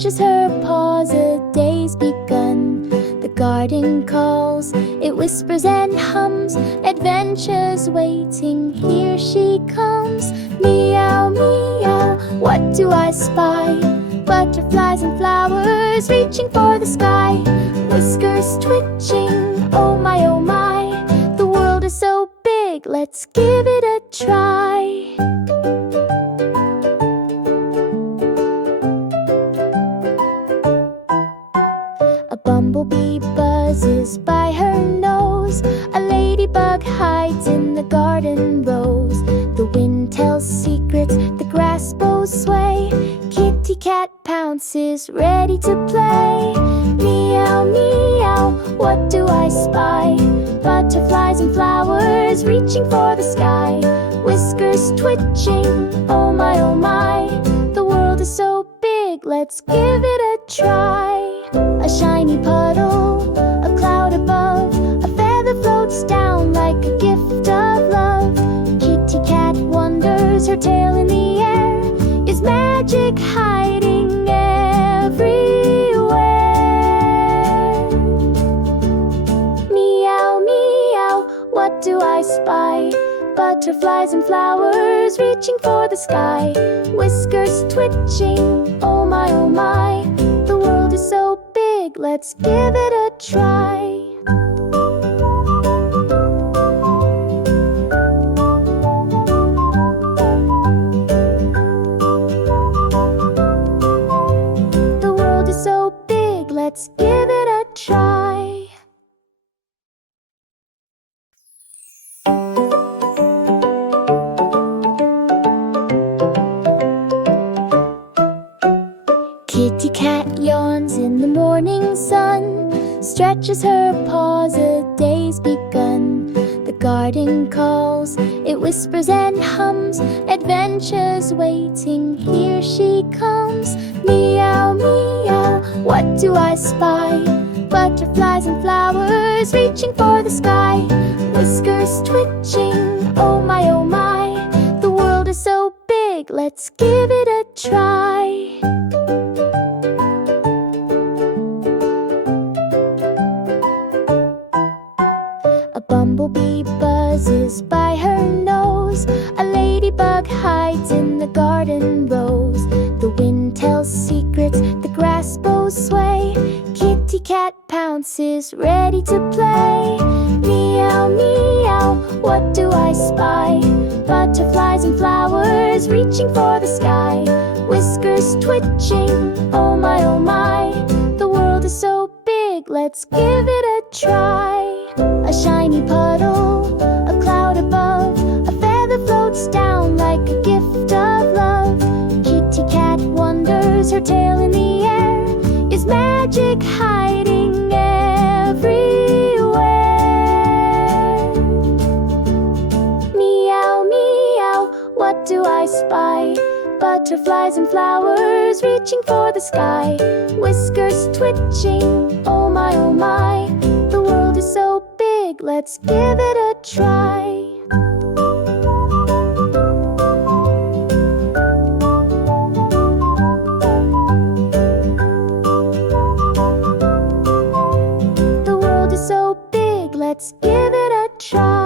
stretches her paws, a day's begun. The garden calls, it whispers and hums, adventure's waiting, here she comes. Meow, meow, what do I spy? Butterflies and flowers reaching for the sky. Whiskers twitching, oh my, the world is so big, let's give it a try. A bumblebee buzzes by her nose, a ladybug hides in the garden rose. The wind tells secrets, the grass boughs sway, kitty cat pounces, ready to play. Meow, meow, what do I spy? Butterflies and flowers reaching for the sky. Whiskers twitching, oh my, the world is so big, let's give it a try. A shiny puddle, a cloud above, a feather floats down like a gift of love. Kitty cat wonders, her tail in the air, is magic hiding everywhere. Meow, meow, what do I spy? Butterflies and flowers reaching for the sky. Whiskers twitching, oh my, the world is so big, let's give it a try. The world is so big, let's give it a try. Kitty cat yawns in the morning sun, stretches her paws, a day's begun. The garden calls, it whispers and hums, adventure's waiting, here she comes. Meow, meow, what do I spy? Butterflies and flowers reaching for the sky. Whiskers twitching, oh my, the world is so big, let's give it a try. A bumblebee buzzes by her nose, a ladybug hides in the garden rose. The wind tells secrets, the grass boughs sway, kitty cat pounces, ready to play. Meow, meow, what do I spy? Butterflies and flowers reaching for the sky. Whiskers twitching, oh my, the world is so big, let's give it a try. A shiny puddle, a cloud above, a feather floats down like a gift of love. Kitty cat wonders, her tail in the air, is magic hiding everywhere. Meow, meow, what do I spy? Butterflies and flowers reaching for the sky. Whiskers twitching, oh my, the world is so big, let's give it a try. The world is so big, let's give it a try.